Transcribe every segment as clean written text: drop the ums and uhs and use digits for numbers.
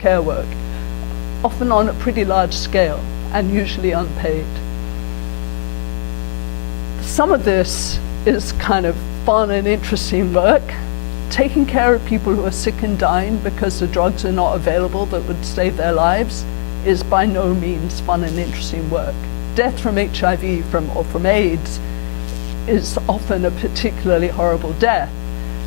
care work, often on a pretty large scale and usually unpaid. Some of this is kind of fun and interesting work. Taking care of people who are sick and dying because the drugs are not available that would save their lives is by no means fun and interesting work. Death from HIV or from AIDS is often a particularly horrible death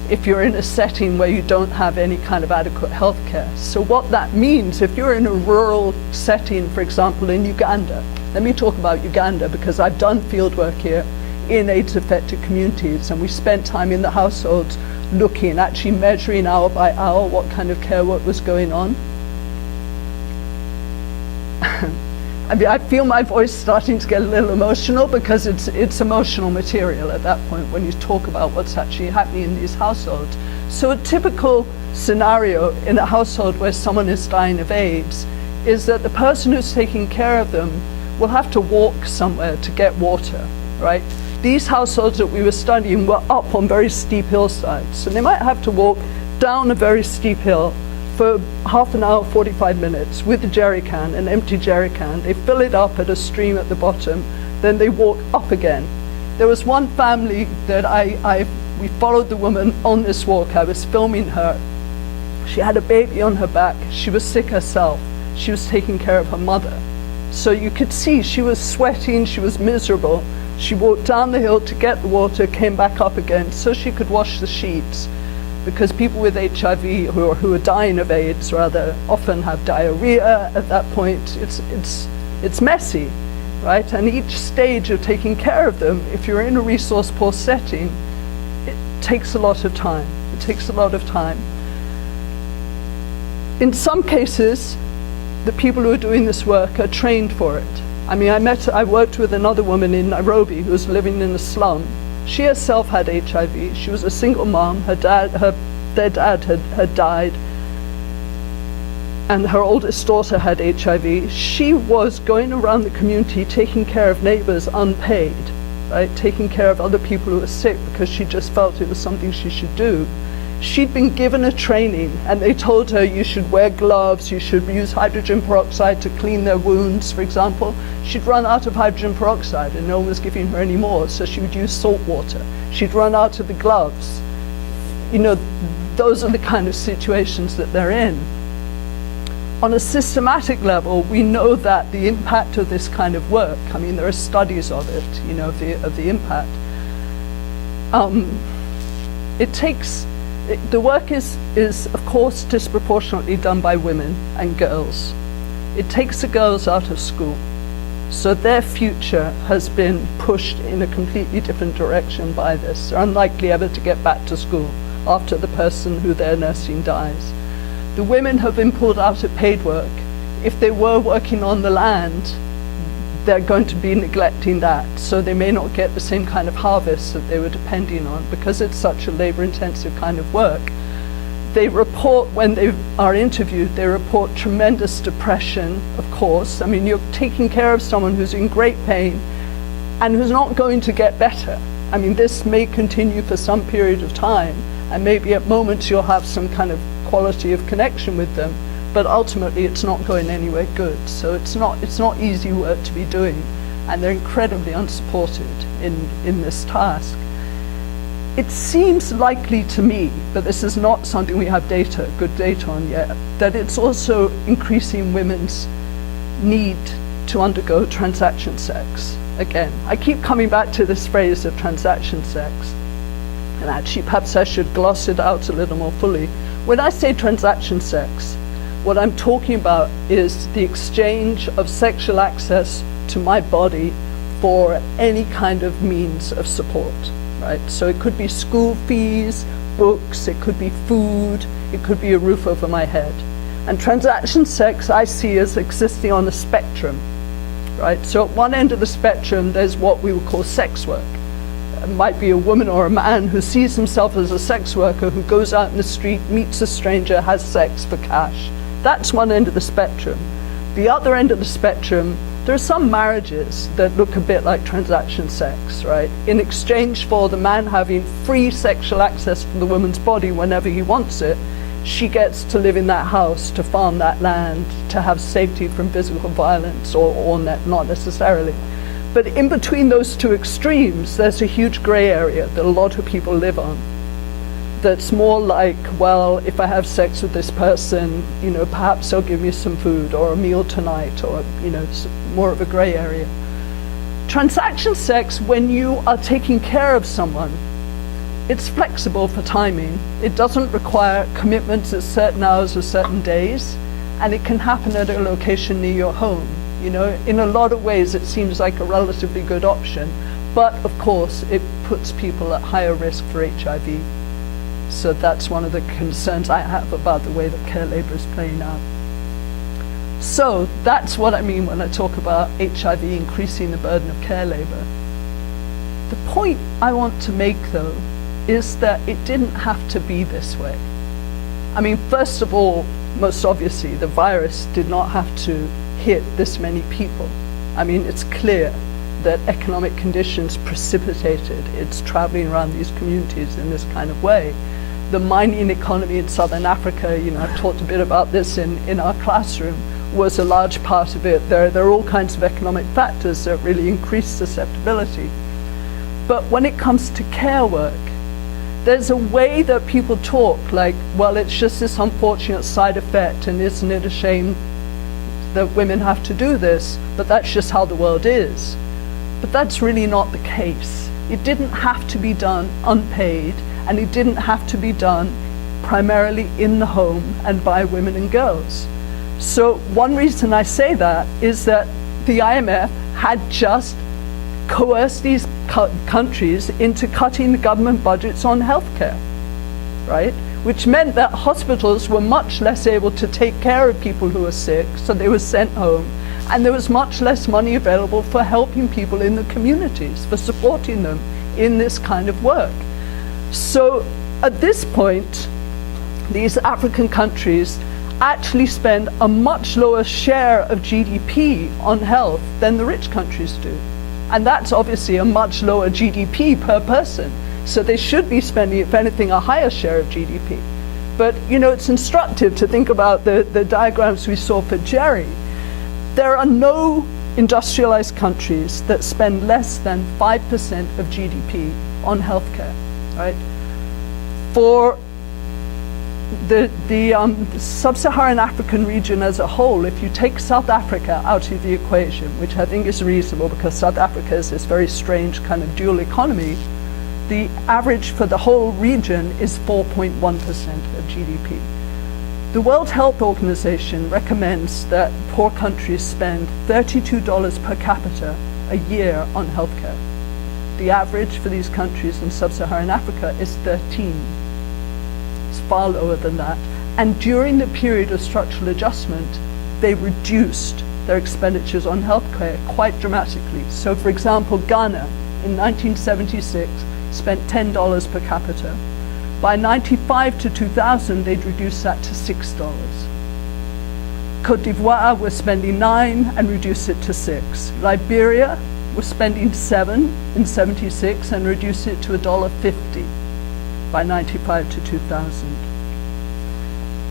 if you're in a setting where you don't have any kind of adequate health care. So what that means, if you're in a rural setting, for example, in Uganda, let me talk about Uganda because I've done field work here in AIDS-affected communities, and we spent time in the households looking, actually measuring hour by hour what kind of care work was going on. I mean, I feel my voice starting to get a little emotional because it's emotional material at that point when you talk about what's actually happening in these households. So a typical scenario in a household where someone is dying of AIDS is that the person who's taking care of them will have to walk somewhere to get water, right? These households that we were studying were up on very steep hillsides, so they might have to walk down a very steep hill for half an hour, 45 minutes with a jerry can, an empty jerry can. They fill it up at a stream at the bottom, then they walk up again. There was one family that we followed the woman on this walk. I was filming her. She had a baby on her back. She was sick herself. She was taking care of her mother. So you could see she was sweating, she was miserable. She walked down the hill to get the water, came back up again so she could wash the sheets. Because people with HIV who are dying of AIDS rather often have diarrhea at that point. It's messy, right? And each stage of taking care of them, if you're in a resource poor setting, it takes a lot of time. It takes a lot of time. In some cases, the people who are doing this work are trained for it. I mean, I worked with another woman in Nairobi who was living in a slum. She herself had HIV. She was a single mom. Their dad had died, and her oldest daughter had HIV. She was going around the community taking care of neighbors unpaid, right? Taking care of other people who were sick because she just felt it was something she should do. She'd been given a training, and they told her you should wear gloves, you should use hydrogen peroxide to clean their wounds, for example. She'd run out of hydrogen peroxide and no one was giving her any more, so she would use salt water. She'd run out of the gloves. You know, those are the kind of situations that they're in. On a systematic level, we know that the impact of this kind of work, I mean, there are studies of it, you know, of the impact. The work is of course disproportionately done by women and girls. It takes the girls out of school, so their future has been pushed in a completely different direction by this. They're unlikely ever to get back to school after the person who they're nursing dies. The women have been pulled out of paid work. If they were working on the land, they're going to be neglecting that, so they may not get the same kind of harvest that they were depending on because it's such a labor-intensive kind of work. They report, when they are interviewed, they report tremendous depression, of course. I mean, you're taking care of someone who's in great pain and who's not going to get better. I mean, this may continue for some period of time, and maybe at moments you'll have some kind of quality of connection with them, but ultimately it's not going anywhere good. So it's not easy work to be doing, and they're incredibly unsupported in this task. It seems likely to me, but this is not something we have good data on yet, that it's also increasing women's need to undergo transaction sex. Again, I keep coming back to this phrase of transaction sex, and actually perhaps I should gloss it out a little more fully. When I say transaction sex, what I'm talking about is the exchange of sexual access to my body for any kind of means of support, right? So it could be school fees, books, it could be food, it could be a roof over my head. And transaction sex I see as existing on a spectrum, right? So at one end of the spectrum, there's what we would call sex work. It might be a woman or a man who sees himself as a sex worker who goes out in the street, meets a stranger, has sex for cash. That's one end of the spectrum. The other end of the spectrum, there are some marriages that look a bit like transaction sex, right? In exchange for the man having free sexual access to the woman's body whenever he wants it, she gets to live in that house, to farm that land, to have safety from physical violence, or not necessarily. But in between those two extremes, there's a huge gray area that a lot of people live on. That's more like, well, if I have sex with this person, you know, perhaps they'll give me some food or a meal tonight, or, you know, more of a gray area. Transaction sex, when you are taking care of someone, it's flexible for timing. It doesn't require commitments at certain hours or certain days, and it can happen at a location near your home. You know, in a lot of ways, it seems like a relatively good option, but of course, it puts people at higher risk for HIV. So that's one of the concerns I have about the way that care labor is playing out. So that's what I mean when I talk about HIV increasing the burden of care labor. The point I want to make, though, is that it didn't have to be this way. I mean, first of all, most obviously, the virus did not have to hit this many people. I mean, it's clear that economic conditions precipitated its traveling around these communities in this kind of way. The mining economy in Southern Africa, you know, I've talked a bit about this in our classroom, was a large part of it. There are all kinds of economic factors that really increase susceptibility. But when it comes to care work, there's a way that people talk like, well, it's just this unfortunate side effect, and isn't it a shame that women have to do this, but that's just how the world is. But that's really not the case. It didn't have to be done unpaid, and it didn't have to be done primarily in the home and by women and girls. So one reason I say that is that the IMF had just coerce these countries into cutting the government budgets on healthcare, right? Which meant that hospitals were much less able to take care of people who were sick, so they were sent home, and there was much less money available for helping people in the communities, for supporting them in this kind of work. So at this point, these African countries actually spend a much lower share of GDP on health than the rich countries do. And that's obviously a much lower GDP per person. So they should be spending, if anything, a higher share of GDP. But, you know, it's instructive to think about the diagrams we saw for Jerry. There are no industrialized countries that spend less than 5% of GDP on healthcare, right? For the sub-Saharan African region as a whole, if you take South Africa out of the equation, which I think is reasonable because South Africa is this very strange kind of dual economy, the average for the whole region is 4.1% of GDP. The World Health Organization recommends that poor countries spend $32 per capita a year on healthcare. The average for these countries in sub-Saharan Africa is 13. It's far lower than that. And during the period of structural adjustment, they reduced their expenditures on healthcare quite dramatically. So for example, Ghana in 1976 spent $10 per capita. By 95 to 2000, they'd reduced that to $6. Cote d'Ivoire was spending 9 and reduced it to 6. Liberia was spending 7 in 76 and reduced it to $1.50 by 95 to 2000.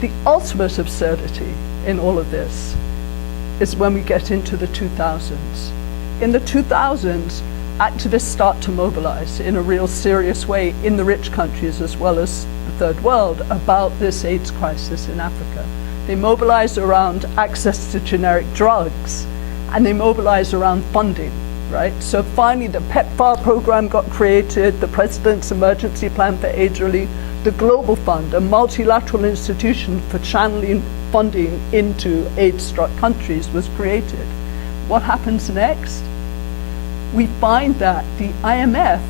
The ultimate absurdity in all of this is when we get into the 2000s. In the 2000s, activists start to mobilize in a real serious way in the rich countries as well as the third world about this AIDS crisis in Africa. They mobilize around access to generic drugs, and they mobilize around funding. Right? So finally the PEPFAR program got created, the President's Emergency Plan for AIDS Relief, the Global Fund, a multilateral institution for channeling funding into AIDS-struck countries, was created. What happens next? We find that the IMF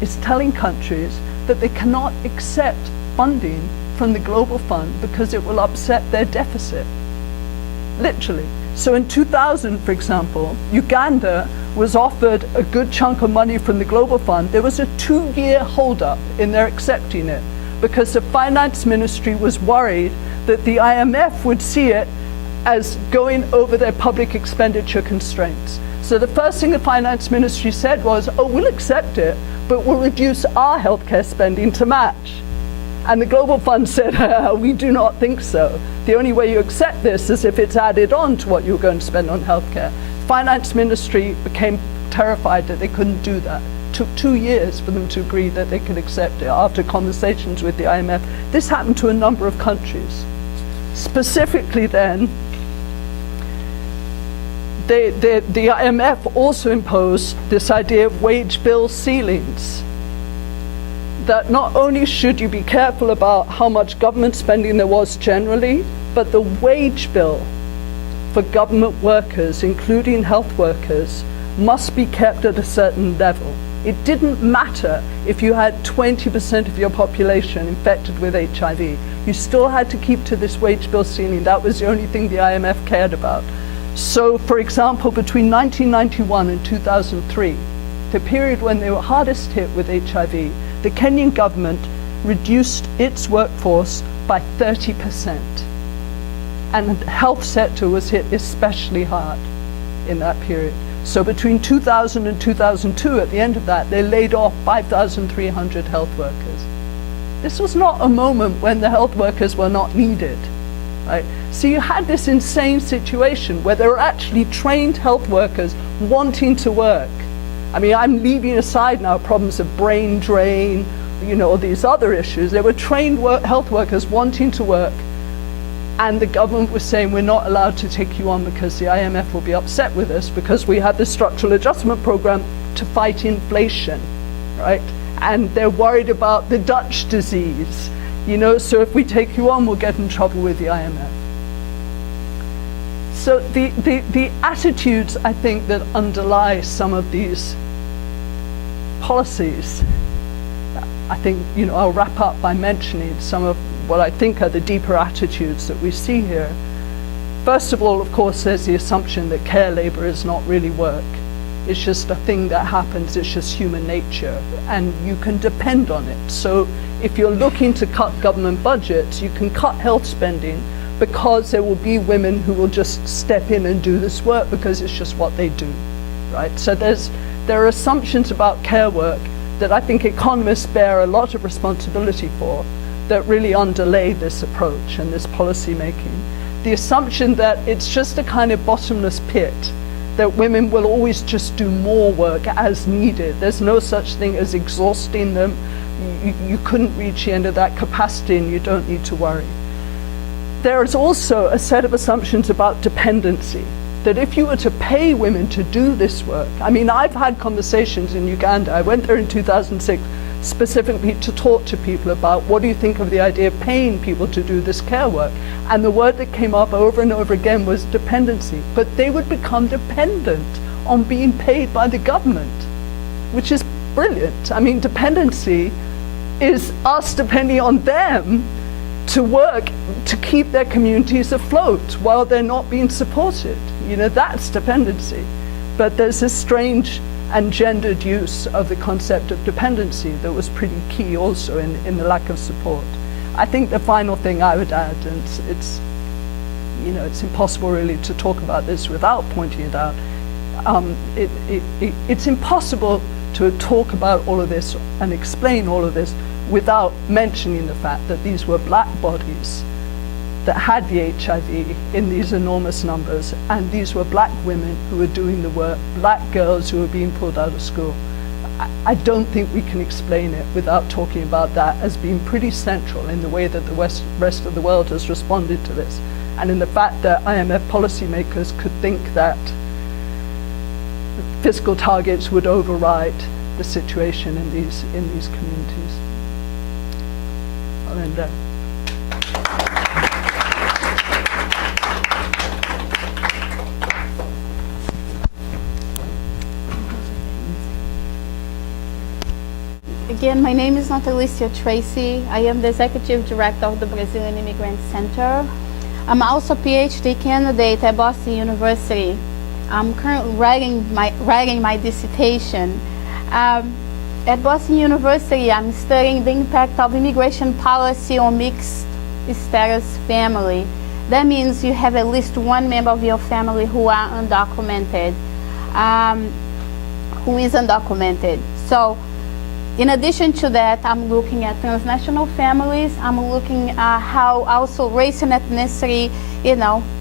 is telling countries that they cannot accept funding from the Global Fund because it will upset their deficit. Literally. So in 2000, for example, Uganda was offered a good chunk of money from the Global Fund. There was a 2-year holdup in their accepting it because the finance ministry was worried that the IMF would see it as going over their public expenditure constraints. So the first thing the finance ministry said was, oh, we'll accept it, but we'll reduce our healthcare spending to match. And the Global Fund said, we do not think so. The only way you accept this is if it's added on to what you're going to spend on healthcare. Finance Ministry became terrified that they couldn't do that. It took 2 years for them to agree that they could accept it after conversations with the IMF. This happened to a number of countries. Specifically then, the IMF also imposed this idea of wage bill ceilings. That not only should you be careful about how much government spending there was generally, but the wage bill for government workers, including health workers, must be kept at a certain level. It didn't matter if you had 20% of your population infected with HIV. You still had to keep to this wage bill ceiling. That was the only thing the IMF cared about. So, for example, between 1991 and 2003, the period when they were hardest hit with HIV, the Kenyan government reduced its workforce by 30%. And the health sector was hit especially hard in that period. So between 2000 and 2002, at the end of that, they laid off 5,300 health workers. This was not a moment when the health workers were not needed, right? So you had this insane situation where there were actually trained health workers wanting to work. I mean, I'm leaving aside now problems of brain drain, you know, these other issues. There were trained health workers wanting to work, and the government was saying, we're not allowed to take you on because the IMF will be upset with us because we have the structural adjustment program to fight inflation, right? And they're worried about the Dutch disease, you know, so if we take you on, we'll get in trouble with the IMF. So the attitudes, I think, that underlie some of these policies, I think, you know, I'll wrap up by mentioning some of what I think are the deeper attitudes that we see here. First of all, of course, there's the assumption that care labor is not really work. It's just a thing that happens, it's just human nature, and you can depend on it. So if you're looking to cut government budgets, you can cut health spending because there will be women who will just step in and do this work because it's just what they do, right? So there are assumptions about care work that I think economists bear a lot of responsibility for that really underlay this approach and this policy making. The assumption that it's just a kind of bottomless pit, that women will always just do more work as needed. There's no such thing as exhausting them. You couldn't reach the end of that capacity and you don't need to worry. There is also a set of assumptions about dependency, that if you were to pay women to do this work, I mean, I've had conversations in Uganda. I went there in 2006 specifically to talk to people about what do you think of the idea of paying people to do this care work. And the word that came up over and over again was dependency. But they would become dependent on being paid by the government, which is brilliant. I mean, dependency is us depending on them to work to keep their communities afloat while they're not being supported. You know, that's dependency. But there's this strange and gendered use of the concept of dependency that was pretty key also in the lack of support. I think the final thing I would add, and it's you know, it's impossible really to talk about this without pointing it out, it's impossible to talk about all of this and explain all of this without mentioning the fact that these were black bodies that had the HIV in these enormous numbers, and these were black women who were doing the work, black girls who were being pulled out of school. I don't think we can explain it without talking about that as being pretty central in the way that the rest of the world has responded to this, and in the fact that IMF policymakers could think that fiscal targets would override the situation in these communities. I'll end there. Again, my name is Natalicia Tracy. I am the Executive Director of the Brazilian Immigrant Center. I'm also a PhD candidate at Boston University. I'm currently writing my dissertation. At Boston University, I'm studying the impact of immigration policy on mixed status family. That means you have at least one member of your family who are undocumented, who is undocumented. So In addition to that, I'm looking at transnational families. I'm looking at how also race and ethnicity,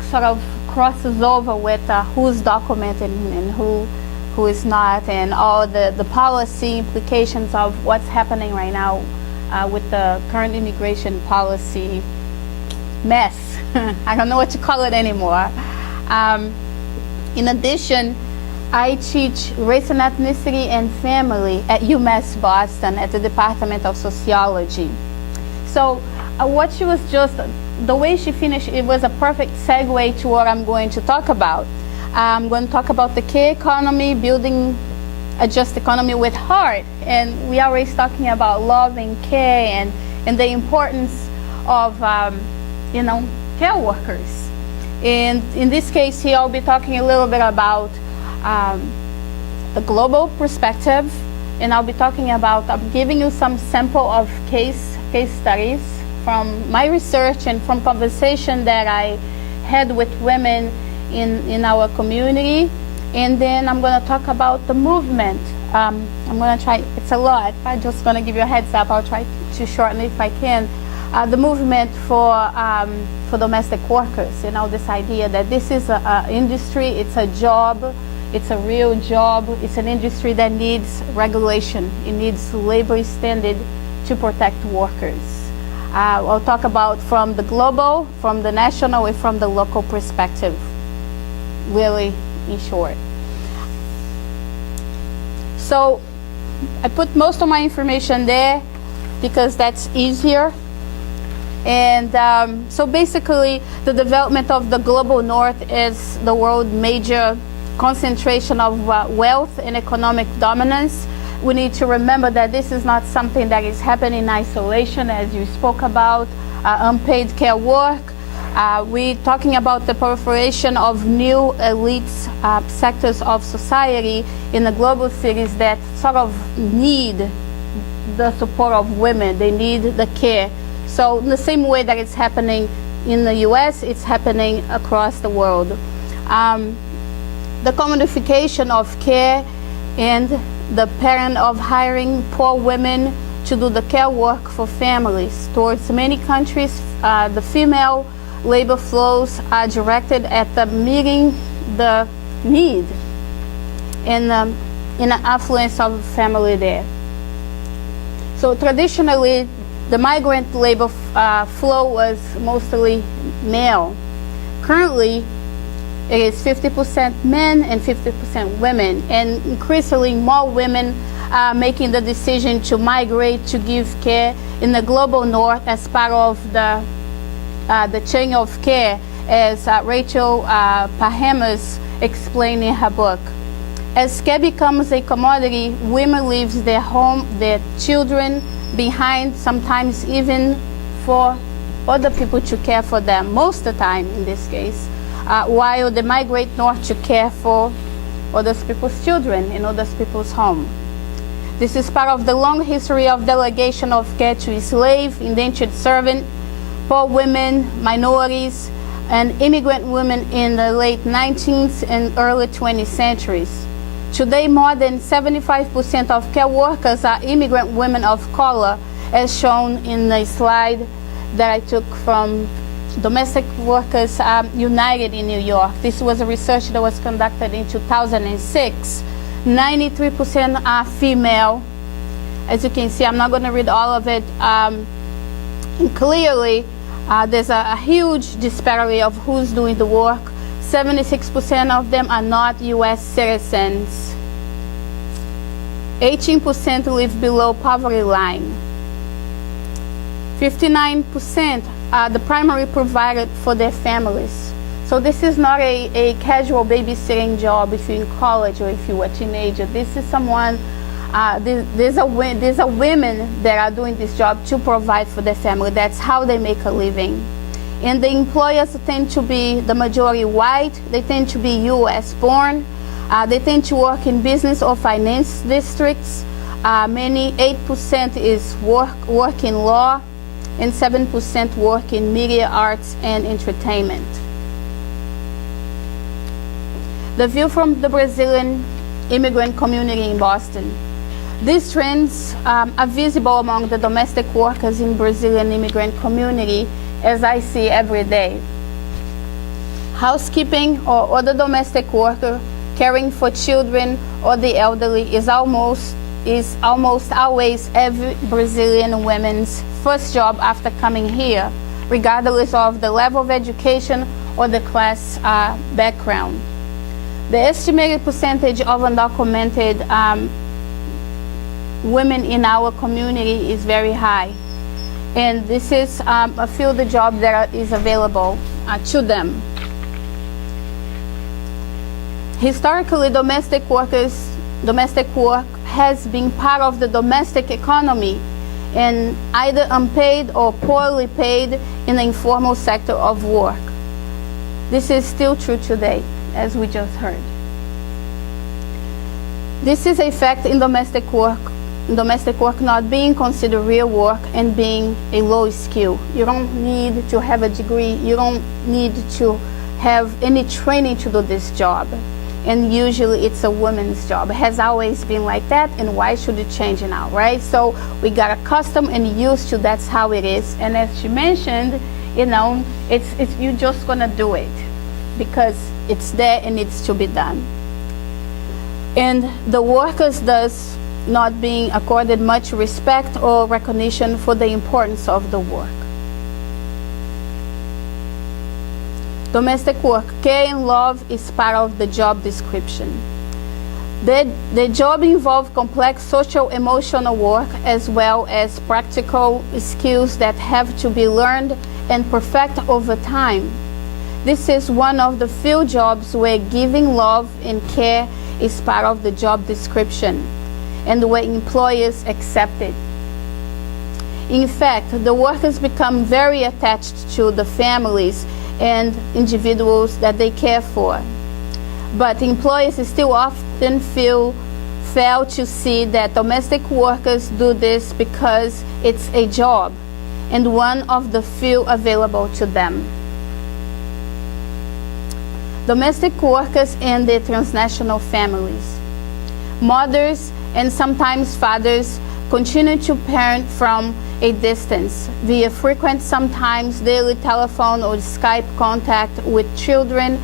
sort of crosses over with who's documented and who is not, and all the policy implications of what's happening right now with the current immigration policy mess. I don't know what to call it anymore. In addition, I teach race and ethnicity and family at UMass Boston at the Department of Sociology. So what she was just, the way she finished, it was a perfect segue to what I'm going to talk about. I'm going to talk about the care economy, building a just economy with heart. And we are always talking about love and care and the importance of, care workers. And in this case here, I'll be talking a little bit about the global perspective, and I'll be talking about, I'm giving you some sample of case studies from my research and from conversation that I had with women in our community. And then I'm going to talk about the movement. I'm going to try, it's a lot, I'm just going to give you a heads up. I'll try to shorten it if I can. The movement for domestic workers, this idea that this is an industry, it's a job, it's a real job, it's an industry that needs regulation, it needs labor standard to protect workers. I'll talk about from the global, from the national, and from the local perspective, really in short. So I put most of my information there because that's easier. And so basically, the development of the global north is the world's major concentration of wealth and economic dominance. We need to remember that this is not something that is happening in isolation, as you spoke about, unpaid care work. We're talking about the proliferation of new elites sectors of society in the global cities that sort of need the support of women. They need the care. So in the same way that it's happening in the US, it's happening across the world. The commodification of care and the pattern of hiring poor women to do the care work for families. Towards many countries, the female labor flows are directed at the meeting the need and in the affluence of the family there. So traditionally, the migrant labor flow was mostly male. Currently, it is 50% men and 50% women, and increasingly more women are making the decision to migrate to give care in the global north as part of the chain of care, as Rachel Pahamas explained in her book. As care becomes a commodity, women leave their home, their children behind, sometimes even for other people to care for them, most of the time in this case, while they migrate north to care for other people's children in other people's home. This is part of the long history of delegation of care to slave, indentured servant, poor women, minorities, and immigrant women in the late 19th and early 20th centuries. Today, more than 75% of care workers are immigrant women of color, as shown in the slide that I took from Domestic Workers United in New York. This was a research that was conducted in 2006. 93% are female. As you can see, I'm not going to read all of it. And clearly, there's a huge disparity of who's doing the work. 76% of them are not U.S. citizens. 18% live below poverty line. 59% are the primary provider for their families. So this is not a casual babysitting job if you're in college or if you're a teenager. This is someone, there's a women that are doing this job to provide for their family. That's how they make a living. And the employers tend to be the majority white. They tend to be U.S. born. They tend to work in business or finance districts. 8% is work in law, and 7% work in media, arts, and entertainment. The view from the Brazilian immigrant community in Boston. These trends are visible among the domestic workers in Brazilian immigrant community, as I see every day. Housekeeping or other domestic worker, caring for children or the elderly is almost always every Brazilian woman's first job after coming here, regardless of the level of education or the class background. The estimated percentage of undocumented women in our community is very high, and this is a field job that is available to them. Historically, domestic work has been part of the domestic economy and either unpaid or poorly paid in the informal sector of work. This is still true today, as we just heard. This is a fact in domestic work not being considered real work and being a low skill. You don't need to have a degree, you don't need to have any training to do this job. And usually it's a woman's job. It has always been like that, and why should it change now, right? So we got accustomed and used to that's how it is. And as she mentioned, you know, you're just gonna do it because it's there and it's to be done. And the workers thus not being accorded much respect or recognition for the importance of the work. Domestic work, care and love is part of the job description. The job involves complex social emotional work as well as practical skills that have to be learned and perfected over time. This is one of the few jobs where giving love and care is part of the job description and where employers accept it. In fact, the workers become very attached to the families and individuals that they care for. But employers still often fail to see that domestic workers do this because it's a job and one of the few available to them. Domestic workers and their transnational families. Mothers and sometimes fathers continue to parent from a distance via frequent, sometimes daily telephone or Skype contact with children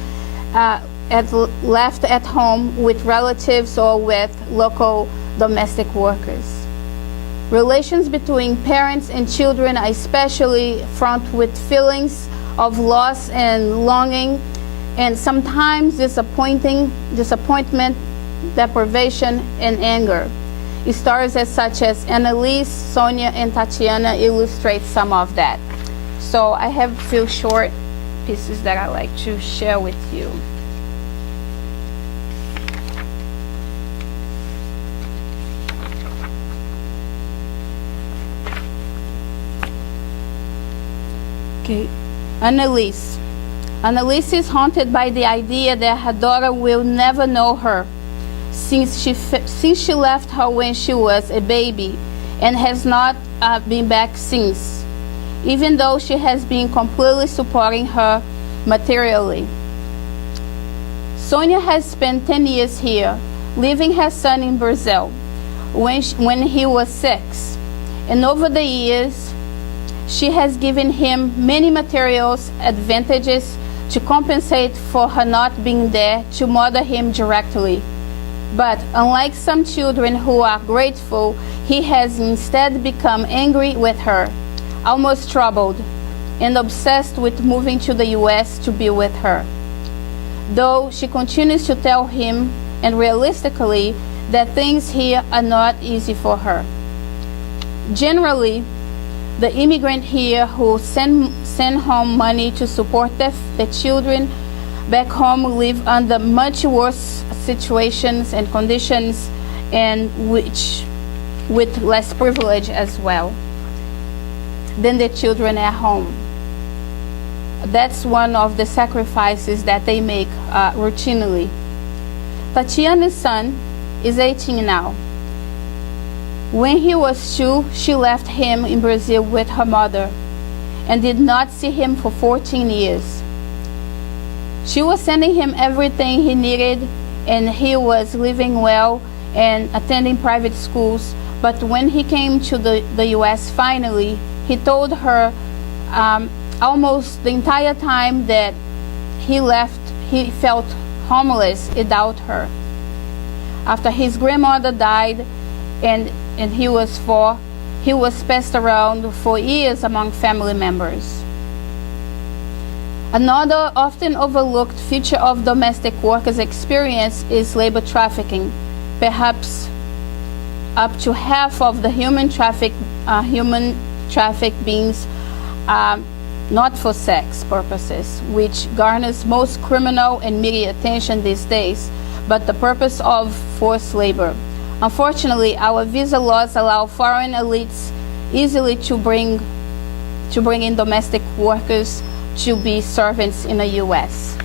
left at home with relatives or with local domestic workers. Relations between parents and children are especially fraught with feelings of loss and longing, and sometimes disappointment, deprivation, and anger. Stories such as Annalise, Sonia, and Tatiana illustrate some of that. So I have a few short pieces that I like to share with you. Okay, Annalise. Annalise is haunted by the idea that her daughter will never know her, since she left her when she was a baby and has not been back since, even though she has been completely supporting her materially. Sonia has spent 10 years here, leaving her son in Brazil when he was 6. And over the years, she has given him many materials advantages to compensate for her not being there to mother him directly. But unlike some children who are grateful, he has instead become angry with her, almost troubled, and obsessed with moving to the US to be with her. Though she continues to tell him, and realistically, that things here are not easy for her. Generally, the immigrant here who send home money to support the children back home live under much worse situations and conditions, and with less privilege as well than the children at home. That's one of the sacrifices that they make routinely. Tatiana's son is 18 now. When he was 2, she left him in Brazil with her mother and did not see him for 14 years. She was sending him everything he needed, and he was living well and attending private schools. But when he came to the US finally, he told her almost the entire time that he left, he felt homeless without her. After his grandmother died and he was 4, he was passed around for years among family members. Another often overlooked feature of domestic workers' experience is labor trafficking. Perhaps up to half of the human traffic beings not for sex purposes, which garners most criminal and media attention these days, but the purpose of forced labor. Unfortunately, our visa laws allow foreign elites easily to bring in domestic workers to be servants in the US.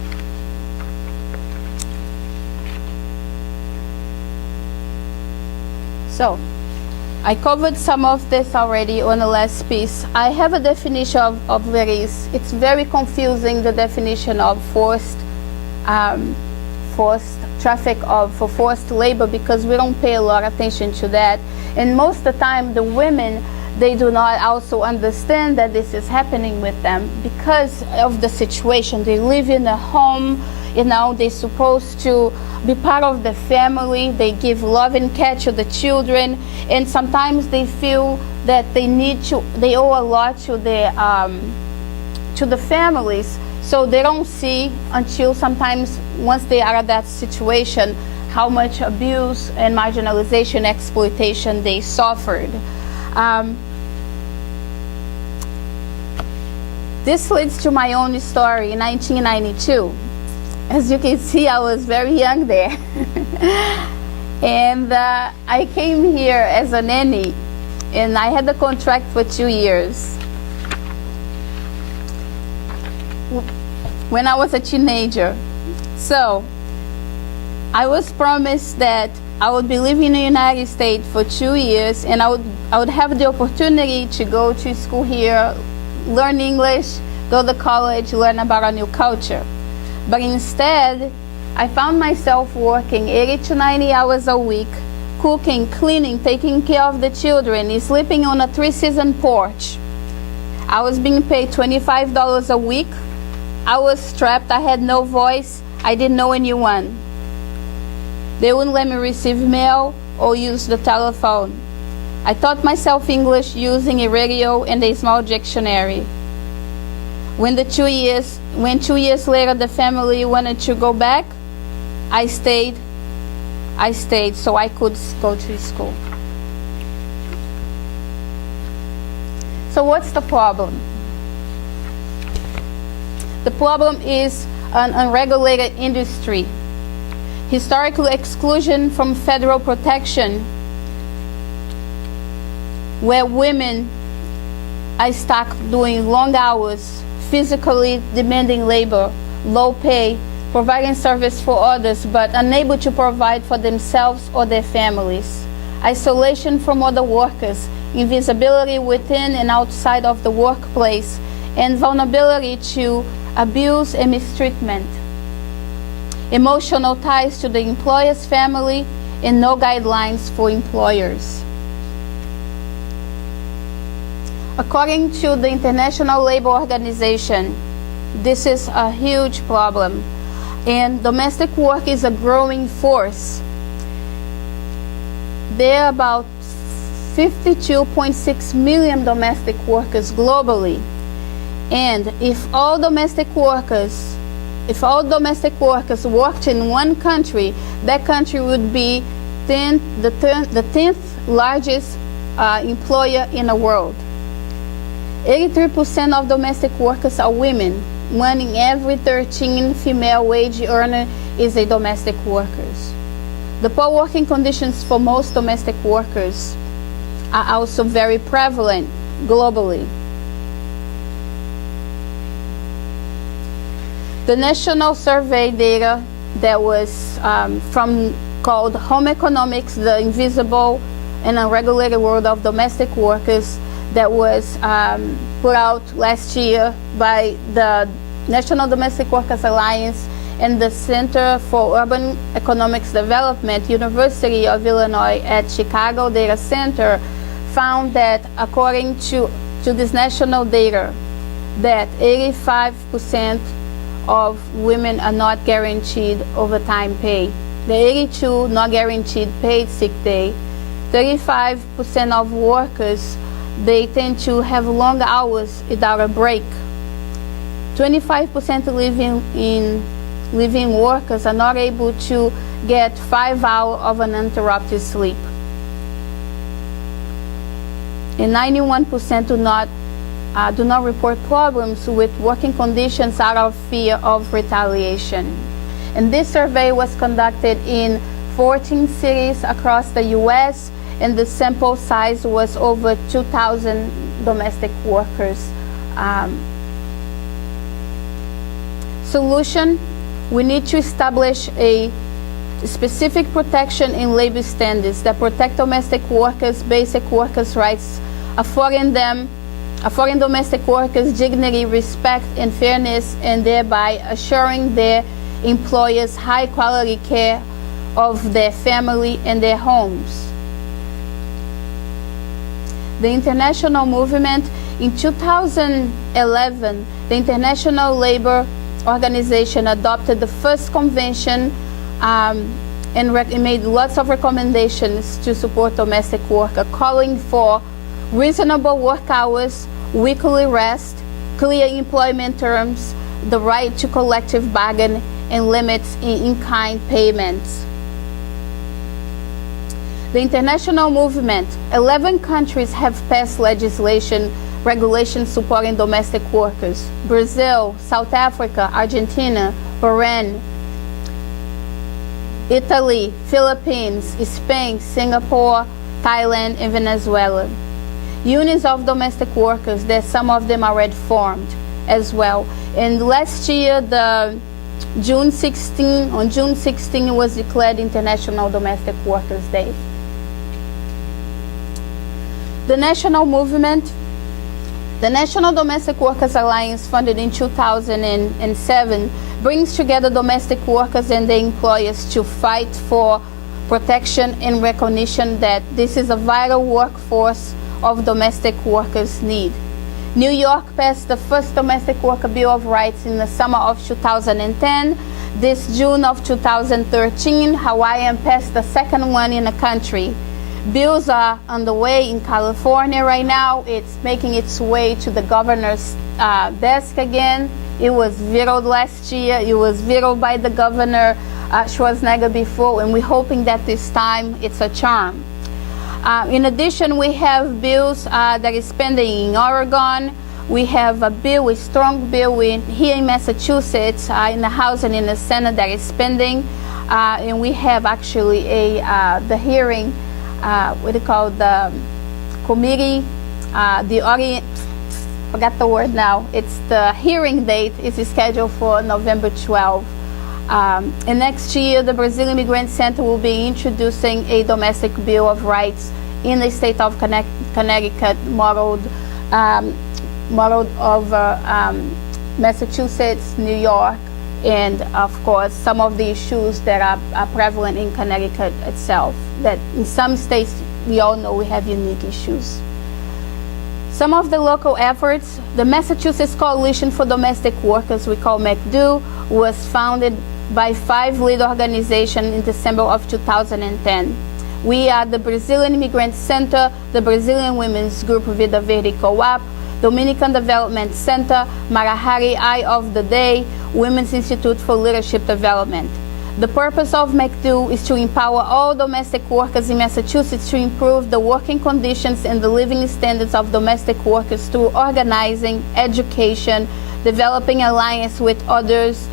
So, I covered some of this already on the last piece. I have a definition of what is. It's very confusing, the definition of forced traffic for forced labor, because we don't pay a lot of attention to that. And most of the time, the women, they do not also understand that this is happening with them because of the situation. They live in a home, they're supposed to be part of the family. They give love and care to the children, and sometimes they feel that they owe a lot to the families. So they don't see until sometimes once they are in that situation how much abuse and marginalization, exploitation they suffered. This leads to my own story in 1992. As you can see, I was very young there. And I came here as a nanny, and I had a contract for 2 years. When I was a teenager. So I was promised that I would be living in the United States for 2 years, and I would have the opportunity to go to school here, learn English, go to college, learn about a new culture. But instead, I found myself working 80 to 90 hours a week, cooking, cleaning, taking care of the children, sleeping on a 3-season porch. I was being paid $25 a week. I was strapped. I had no voice. I didn't know anyone. They wouldn't let me receive mail or use the telephone. I taught myself English using a radio and a small dictionary. When 2 years later the family wanted to go back, I stayed so I could go to school. So what's the problem? The problem is an unregulated industry, historical exclusion from federal protection, where women are stuck doing long hours, physically demanding labor, low pay, providing service for others, but unable to provide for themselves or their families. Isolation from other workers, invisibility within and outside of the workplace, and vulnerability to abuse and mistreatment. Emotional ties to the employer's family, and no guidelines for employers. According to the International Labor Organization, this is a huge problem, and domestic work is a growing force. There are about 52.6 million domestic workers globally, and if all domestic workers worked in one country, that country would be the 10th largest employer in the world. 83% of domestic workers are women. 1 in every 13 female wage earner is a domestic worker. The poor working conditions for most domestic workers are also very prevalent globally. The national survey data that was called Home Economics, the Invisible and Unregulated World of Domestic Workers, that was put out last year by the National Domestic Workers Alliance and the Center for Urban Economics Development, University of Illinois at Chicago Data Center, found that according to this national data, that 85% of women are not guaranteed overtime pay. The 82 not guaranteed paid sick day. 35% of workers, they tend to have long hours without a break. 25% living workers are not able to get 5 hours of uninterrupted sleep. And 91% do not report problems with working conditions out of fear of retaliation. And this survey was conducted in 14 cities across the U.S., and the sample size was over 2,000 domestic workers. Solution: we need to establish a specific protection in labor standards that protect domestic workers' basic workers' rights, affording domestic workers dignity, respect, and fairness, and thereby assuring their employers high quality care of their family and their homes. The international movement in 2011, the International Labor Organization adopted the first convention and made lots of recommendations to support domestic work, calling for reasonable work hours, weekly rest, clear employment terms, the right to collective bargain, and limits in-kind payments. The international movement, 11 countries have passed legislation, regulations supporting domestic workers. Brazil, South Africa, Argentina, Bahrain, Italy, Philippines, Spain, Singapore, Thailand, and Venezuela. Unions of domestic workers, that some of them already formed as well. And last year, on June 16, it was declared International Domestic Workers Day. The national movement, the National Domestic Workers Alliance, funded in 2007, brings together domestic workers and their employers to fight for protection and recognition that this is a vital workforce of domestic workers need. New York passed the first Domestic Worker Bill of Rights in the summer of 2010. This June of 2013, Hawaii passed the second one in the country. Bills are underway in California right now. It's making its way to the governor's desk again. It was vetoed last year. It was vetoed by the governor Schwarzenegger before, and we're hoping that this time it's a charm. In addition, we have bills that is pending in Oregon. We have a bill, a strong bill here in Massachusetts, in the House and in the Senate that is pending. And we have actually the hearing, what do you call the committee, forgot the word now. It's the hearing date is scheduled for November 12. And next year, the Brazilian Immigrant Center will be introducing a domestic bill of rights in the state of Connecticut, modeled over Massachusetts, New York, and of course some of the issues that are prevalent in Connecticut itself. That in some states, we all know we have unique issues. Some of the local efforts, the Massachusetts Coalition for Domestic Workers, we call MACDO, was founded by 5 lead organizations in December of 2010. We are the Brazilian Immigrant Center, the Brazilian Women's Group Vida Verde Co-op, Dominican Development Center, Marahari Eye of the Day, Women's Institute for Leadership Development. The purpose of MACDO is to empower all domestic workers in Massachusetts to improve the working conditions and the living standards of domestic workers through organizing, education, developing alliance with others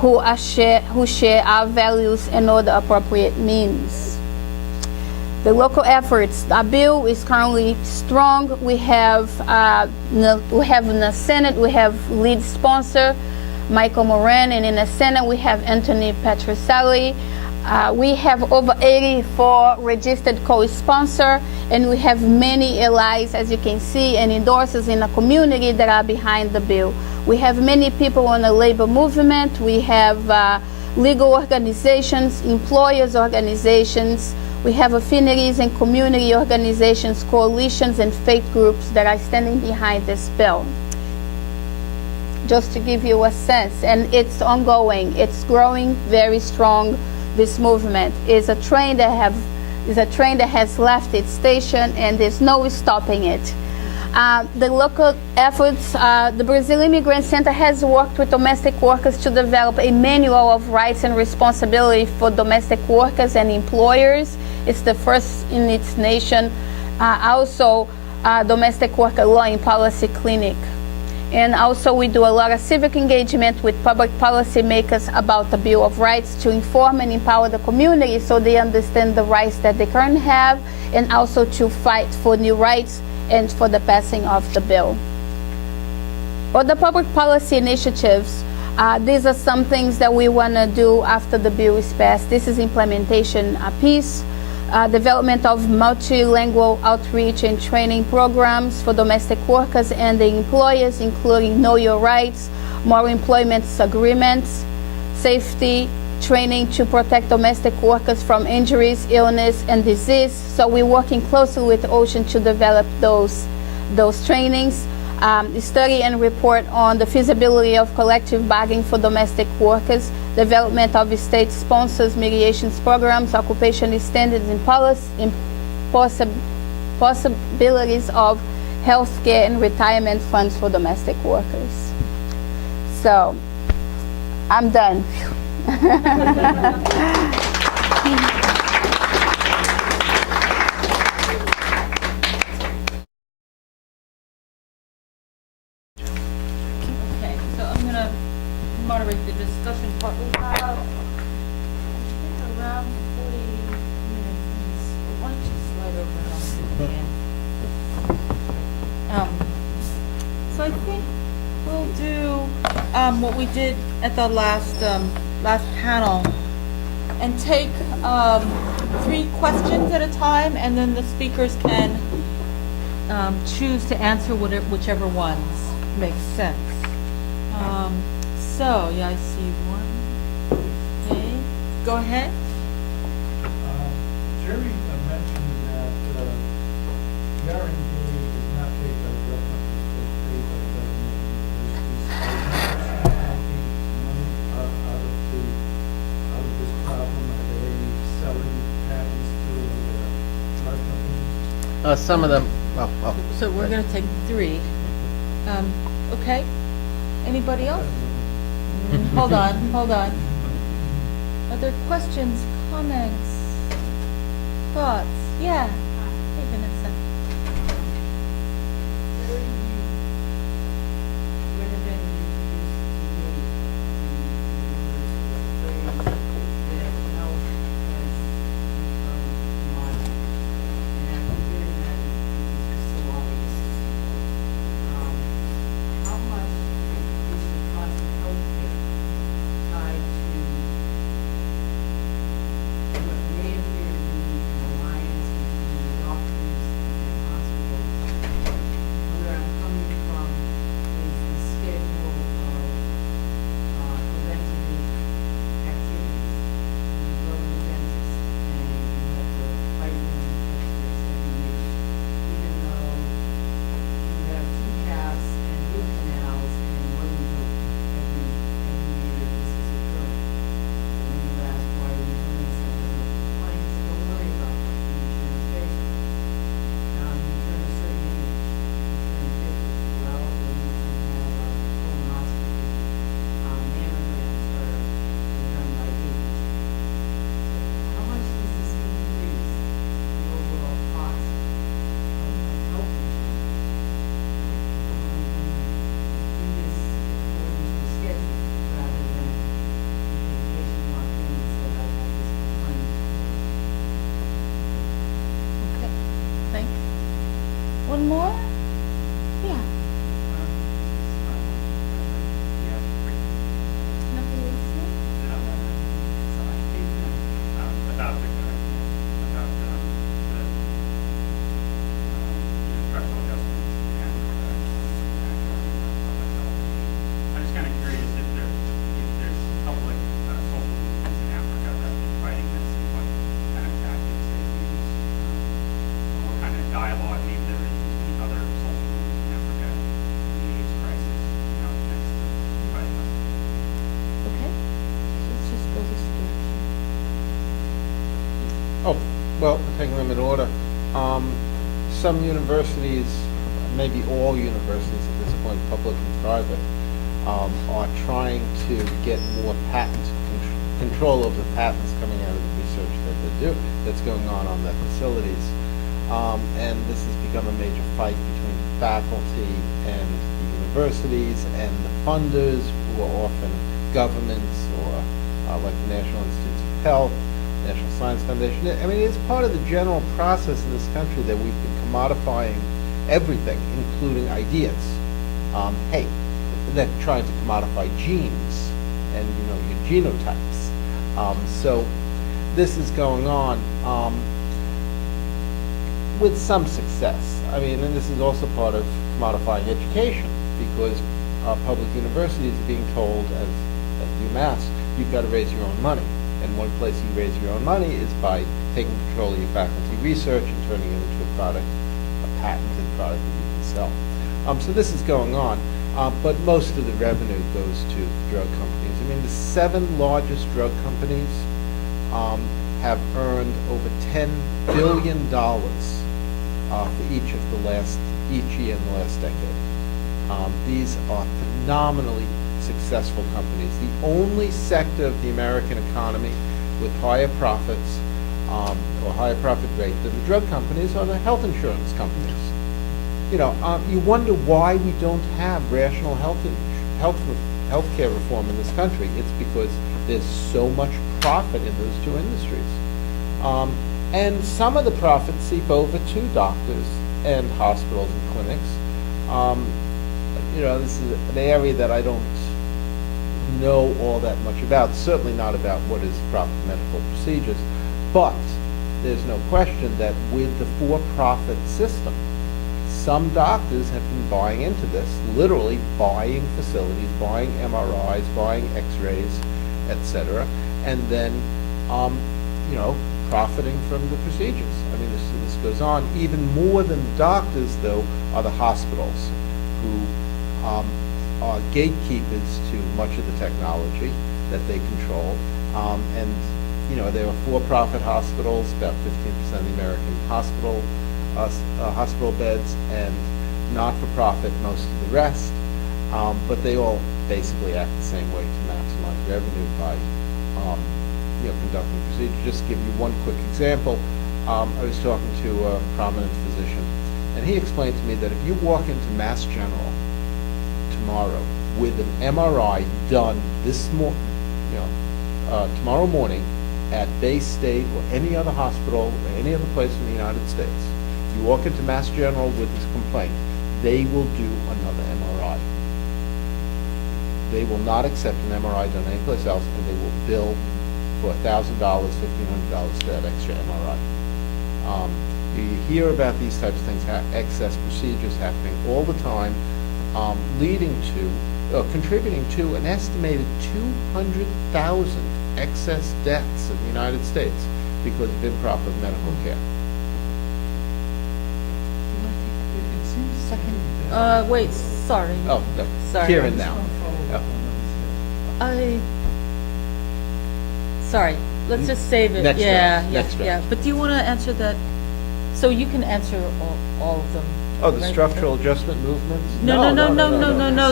who share our values and other appropriate means. The local efforts, our bill is currently strong. We have in the Senate, we have lead sponsor, Michael Moran, and in the Senate, we have Anthony Petroselli. We have over 84 registered co-sponsors, and we have many allies, as you can see, and endorsers in the community that are behind the bill. We have many people on the labor movement. We have legal organizations, employers organizations. We have affinities and community organizations, coalitions, and faith groups that are standing behind this bill. Just to give you a sense, and it's ongoing. It's growing very strong. This movement is a train that has left its station, and there's no stopping it. The local efforts, the Brazil Immigrant Center has worked with domestic workers to develop a manual of rights and responsibility for domestic workers and employers. It's the first in its nation. Also, domestic worker law and policy clinic. And also we do a lot of civic engagement with public policy makers about the Bill of Rights to inform and empower the community so they understand the rights that they currently have, and also to fight for new rights and for the passing of the bill. For the public policy initiatives, these are some things that we want to do after the bill is passed. This is implementation piece. Development of multilingual outreach and training programs for domestic workers and the employers, including Know Your Rights, more employment agreements, safety training to protect domestic workers from injuries, illness, and disease. So we're working closely with OCEAN to develop those trainings. Study and report on the feasibility of collective bargaining for domestic workers, development of state sponsors, mediation programs, occupation standards and policy, and possibilities of health care and retirement funds for domestic workers. So, I'm done. Moderate the discussion part. We have, around 40 minutes. Why don't you slide over and I'll sit again. So I think we'll do what we did at the last panel, and take 3 questions at a time, and then the speakers can choose to answer whichever ones make sense. So, yeah, I see one. Okay, go ahead. Jerry mentioned that Kiaran is not paid by the government, it's paid by the government. Money out of this problem. Are they selling patents to drug companies? Some of them. So we're going to take 3. Okay. Anybody else? Hold on. Are there questions, comments, thoughts? Yeah. Hey, Vanessa. One more? Yeah. Oh, well, taking them in order. Some universities, maybe all universities at this point, public and private, are trying to get more control of the patents coming out of the research that they do, that's going on their facilities. And this has become a major fight between faculty and the universities and the funders, who are often governments or like the National Institutes of Health, National Science Foundation. I mean, it's part of the general process in this country that we've been commodifying everything, including ideas. Hey, they're trying to commodify genes and, your genotypes. So this is going on with some success. I mean, and this is also part of commodifying education, because public universities are being told, as at UMass, you've got to raise your own money. And one place you raise your own money is by taking control of your faculty research and turning it into a product, a patented product that you can sell. So this is going on, but most of the revenue goes to drug companies. I mean, the 7 largest drug companies have earned over $10 billion for each year in the last decade. These are phenomenally successful companies. The only sector of the American economy with higher profits or higher profit rate than the drug companies are the health insurance companies. You wonder why we don't have rational healthcare reform in this country. It's because there's so much profit in those two industries. And some of the profits seep over to doctors and hospitals and clinics. This is an area that I don't know all that much about, certainly not about what is proper medical procedures, but there's no question that with the for-profit system, some doctors have been buying into this, literally buying facilities, buying MRIs, buying x-rays, etc., and then, profiting from the procedures. I mean, this goes on. Even more than doctors, though, are the hospitals, who are gatekeepers to much of the technology that they control. And there are for-profit hospitals, about 15% of the American hospital beds, and not-for-profit most of the rest. But they all basically act the same way to maximize revenue by conducting procedures. Just to give you one quick example, I was talking to a prominent physician, and he explained to me that if you walk into Mass General tomorrow with an MRI done tomorrow morning at Bay State or any other hospital or any other place in the United States, you walk into Mass General with this complaint, they will do another MRI. They will not accept an MRI done anyplace else, and they will bill for $1,000, $1,500 for that extra MRI. You hear about these types of things, excess procedures happening all the time, contributing to an estimated 200,000 excess deaths in the United States because of improper medical care. Wait, sorry. Oh, no. Sorry. Kiaran now. Yeah. Sorry, let's just save it. Next Yeah, round, yeah, next yeah. round. But do you want to answer that? So you can answer all of them. Oh, the right? structural adjustment movements? No.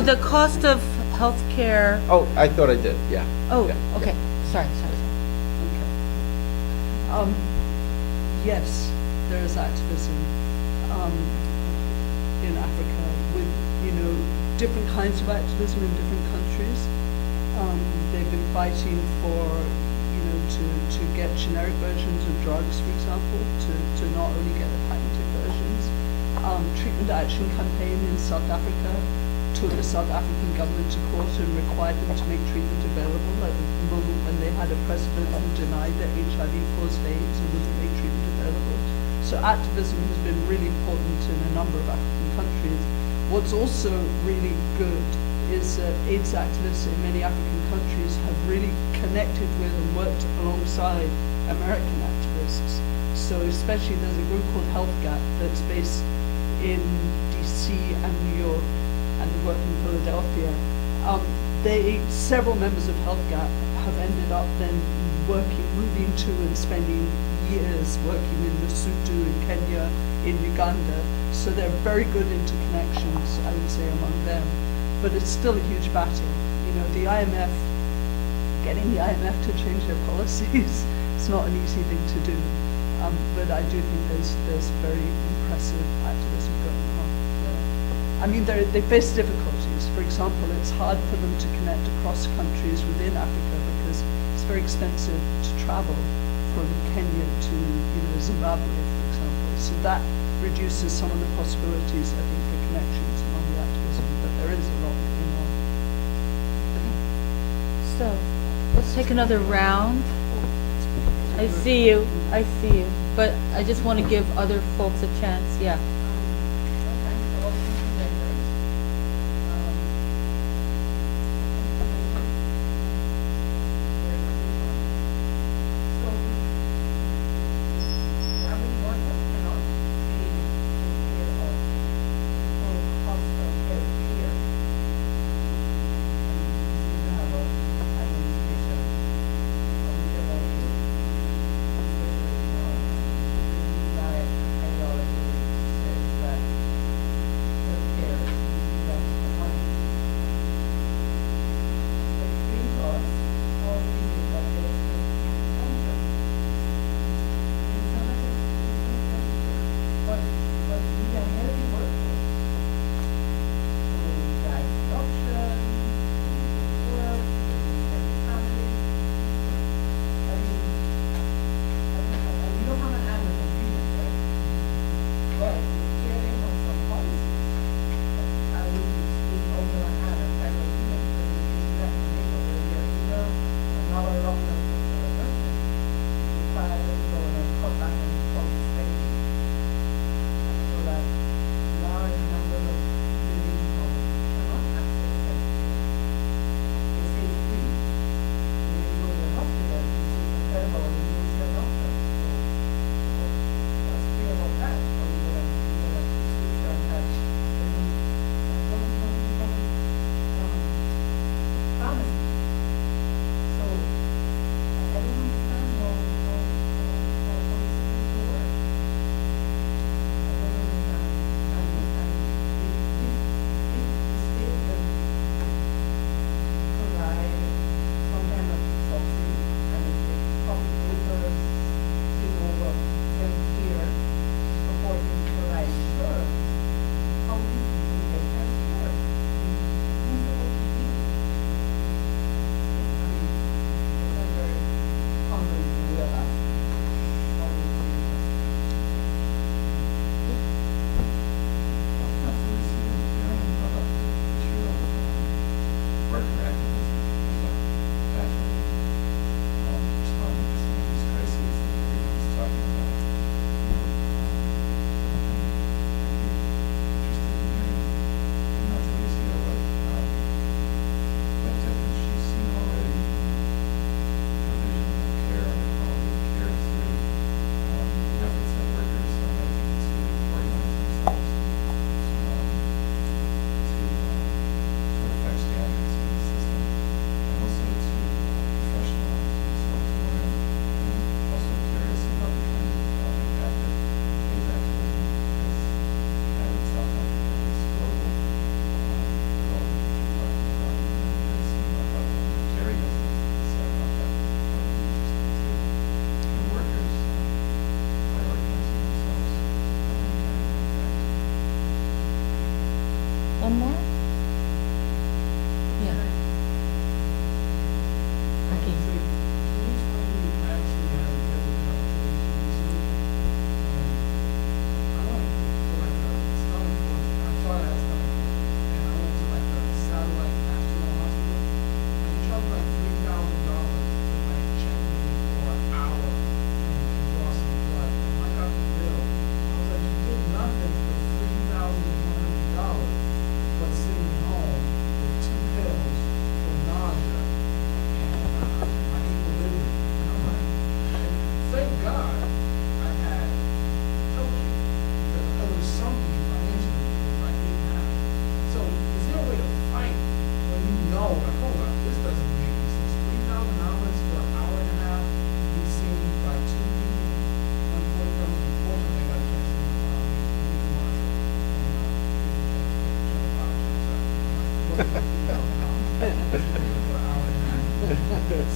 The cost of healthcare. Oh, I thought I did, yeah. Oh, Yeah. okay. Sorry. Okay. Yes, there is activism in Africa with, different kinds of activism in different countries. They've been fighting for, to get generic versions of drugs, for example, to not only get the patented versions. Treatment Action Campaign in South Africa took the South African government to court and required them to make treatment available at the moment when they had a president who denied that HIV caused AIDS and wouldn't make treatment available. So activism has been really important in a number of African countries. What's also really good is that AIDS activists in many African countries have really connected with and worked alongside American activists. So especially there's a group called Health Gap that's based in DC and New York, and they work in Philadelphia. Several members of HealthGap have ended up then moving to and spending years working in Lesotho, in Kenya, in Uganda. So they're very good interconnections, I would say, among them. But it's still a huge battle. You know, the IMF, getting the IMF to change their policies, it's not an easy thing to do. But I do think there's very impressive activism going on there. I mean, they face difficulties. For example, it's hard for them to connect across countries within Africa because it's very expensive to travel from Kenya to, Zimbabwe, for example. So that reduces some of the possibilities, I think, for connections among the activism. But there is a lot going on. So, let's take another round. I see you, but I just want to give other folks a chance, yeah.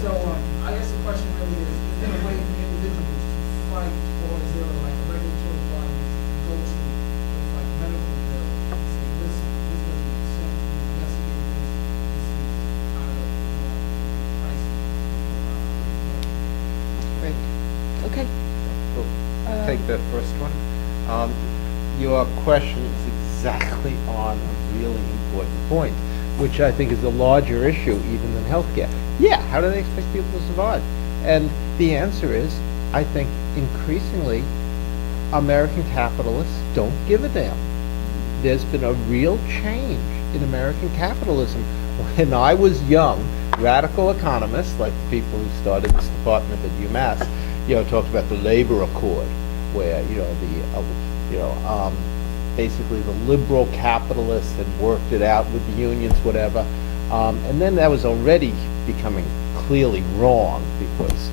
So, I guess the question really is there a way for individuals to fight, or is there like a regulatory body that you can go to with like medical bill and say, listen, this doesn't make sense, we investigated this is out of, pricing. Great. Okay. We'll take the first one. Your question is exactly on a really important point, which I think is a larger issue even than healthcare. Yeah, how do they expect people to survive? And the answer is, I think increasingly, American capitalists don't give a damn. There's been a real change in American capitalism. When I was young, radical economists, like the people who started this department at UMass, talked about the labor accord, where, basically the liberal capitalists had worked it out with the unions, whatever. And then that was already becoming clearly wrong because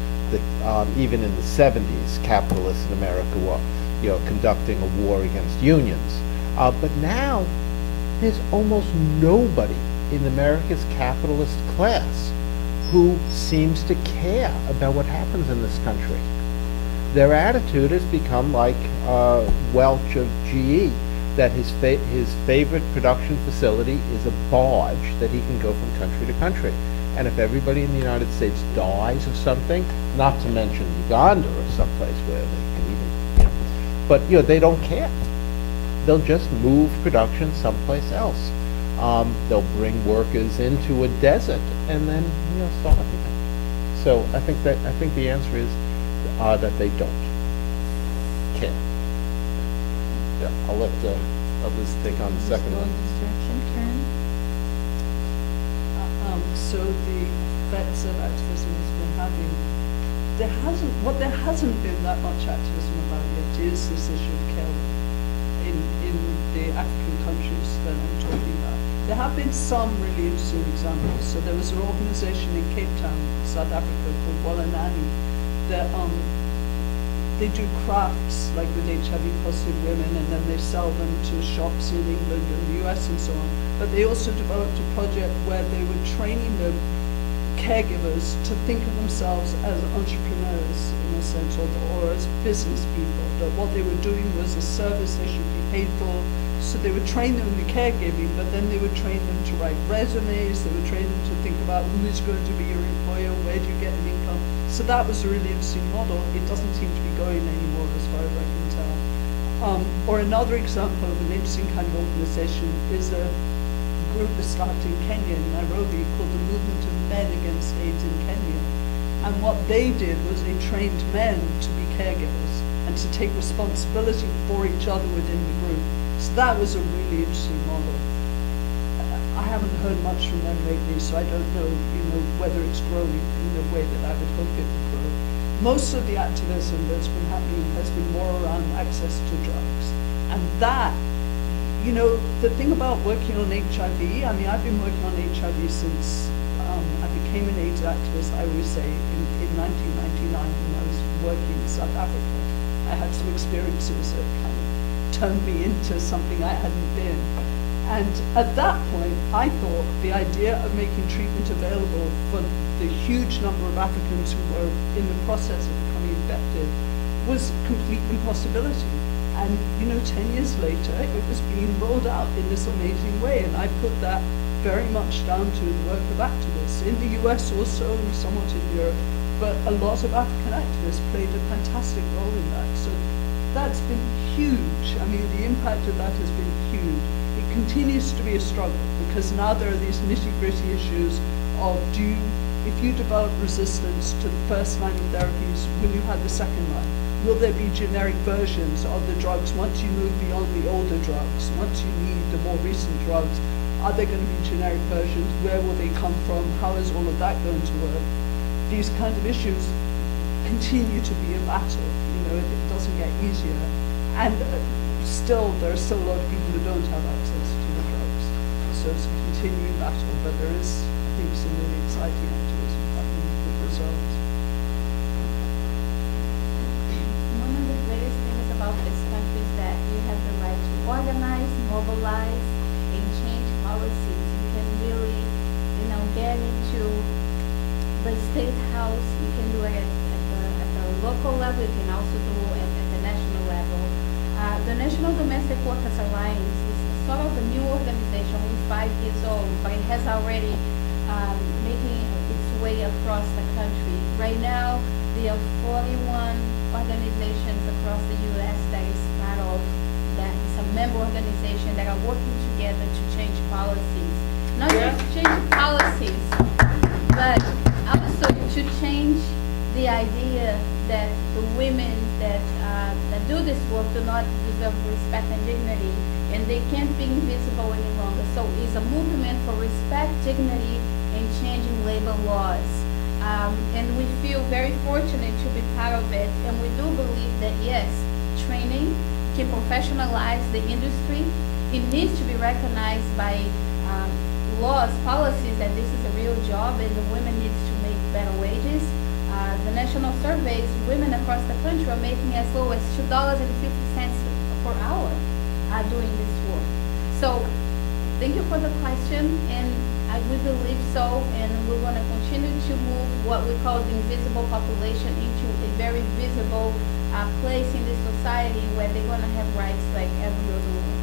even in the 70s, capitalists in America were, conducting a war against unions. But now, there's almost nobody in America's capitalist class who seems to care about what happens in this country. Their attitude has become like Welch of GE, that his favorite production facility is a barge that he can go from country to country. And if everybody in the United States dies of something, not to mention Uganda or someplace where they can even, but they don't care. They'll just move production someplace else. They'll bring workers into a desert and then start everything. So I think the answer is that they don't care. Yeah, I'll let others take on the second Go one. in this direction, Karen? So the effects that activism has been having, there hasn't been that much activism about yet is this issue of care in the African countries that I'm talking about. There have been some really interesting examples. So there was an organization in Cape Town, South Africa, called Walanani, that they do crafts like with HIV positive women, and then they sell them to shops in England and the US and so on. But they also developed a project where they were training them, caregivers, to think of themselves as entrepreneurs in a sense, or as business people. That what they were doing was a service they should be paid for. So they would train them in the caregiving, but then they would train them to write resumes, they would train them to think about who is going to be your employer, where do you get an income. So that was a really interesting model. It doesn't seem to be going anymore as far as I can tell. Or another example of an interesting kind of organization is a group that started in Kenya, in Nairobi, called the Movement of Men Against AIDS in Kenya. And what they did was they trained men to be caregivers and to take responsibility for each other within the group. So that was a really interesting model. I haven't heard much from them lately, so I don't know, whether it's growing in the way that I would hope it would grow. Most of the activism that's been happening has been more around access to drugs. And that, the thing about working on HIV, I've been working on HIV since I became an AIDS activist, I always say, in 1999 when I was working in South Africa. I had some experiences that kind of turned me into something I hadn't been. And at that point, I thought the idea of making treatment available for the huge number of Africans who were in the process of becoming infected was a complete impossibility. And 10 years later, it was being rolled out in this amazing way. And I put that very much down to the work of activists in the US also, and somewhat in Europe. But a lot of African activists played a fantastic role in that. So that's been huge. The impact of that has been huge. It continues to be a struggle because now there are these nitty-gritty issues of if you develop resistance to the first line of therapies, will you have the second line? Will there be generic versions of the drugs once you move beyond the older drugs? Once you need the more recent drugs, are there going to be generic versions? Where will they come from? How is all of that going to work? These kind of issues continue to be a battle. It doesn't get easier. And there are still a lot of people who don't have access to the drugs. So it's a continuing battle, but there is, I think, some really exciting activism happening with results. One of the greatest things about this country is that you have the right to organize, mobilize, and change policies. You can really state house, you can do it at the local level, you can also do it at the national level. The National Domestic Workers Alliance is sort of the new organization, only 5 years old, but it has already making its way across the country. Right now, there are 41 organizations across the U.S. that is part of that. It's a member organization that are working together to change policies. Not just to change policies, but also to change the idea that the women that do this work do not deserve respect and dignity, and they can't be invisible any longer. So it's a movement for respect, dignity, and changing labor laws. And we feel very fortunate to be part of it, and we do believe that yes, training can professionalize the industry. It needs to be recognized by laws, policies, that this is a real job and the women needs to make better wages. The national surveys, women across the country are making as low as $2.50 per hour doing this work. So thank you for the question, and we believe so, and we're going to continue to move what we call the invisible population into a very visible place in this society where they're going to have rights like every other woman.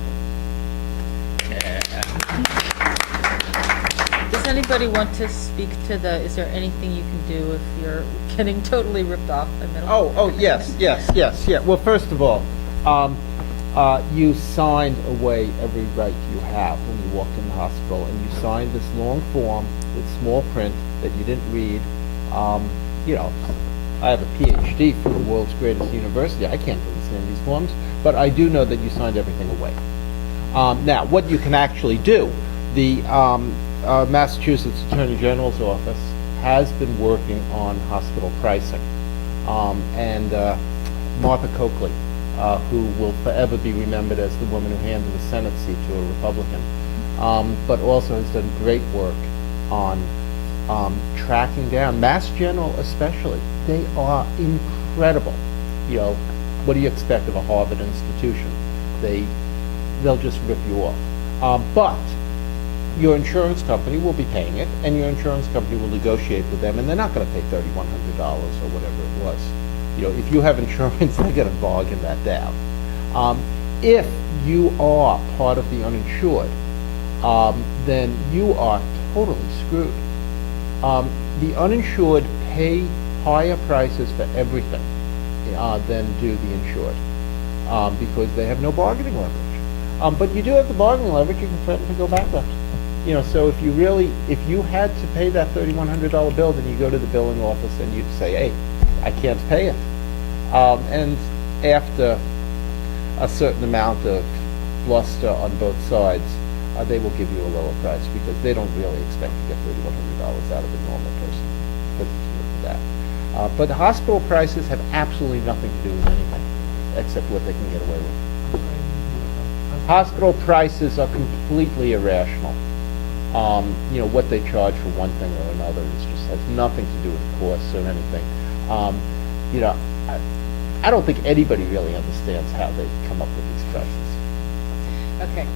Does anybody want to speak to is there anything you can do if you're getting totally ripped off in the middle? Yes. Well, first of all, you signed away every right you have when you walked in the hospital, and you signed this long form with small print that you didn't read. You know, I have a PhD from the world's greatest university. I can't understand these forms, but I do know that you signed everything away. Now, what you can actually do, the Massachusetts Attorney General's office has been working on hospital pricing, and Martha Coakley, who will forever be remembered as the woman who handed the Senate seat to a Republican, but also has done great work on tracking down, Mass General especially. They are incredible. You know, what do you expect of a Harvard institution? They'll just rip you off. But your insurance company will be paying it, and your insurance company will negotiate with them, and they're not going to pay $3,100 or whatever it was. You know, if you have insurance, they're going to bargain that down. If you are part of the uninsured, then you are totally screwed. The uninsured pay higher prices for everything than do the insured, because they have no bargaining leverage. But you do have the bargaining leverage. You can threaten to go bankrupt. You know, so if you had to pay that $3,100 bill, then you go to the billing office and you'd say, hey, I can't pay it. And after a certain amount of bluster on both sides, they will give you a lower price, because they don't really expect to get $3,100 out of a normal person for that. But hospital prices have absolutely nothing to do with anything except what they can get away with. Hospital prices are completely irrational. You know, what they charge for one thing or another just has nothing to do with costs or anything. You know, I don't think anybody really understands how they come up with these prices. Okay.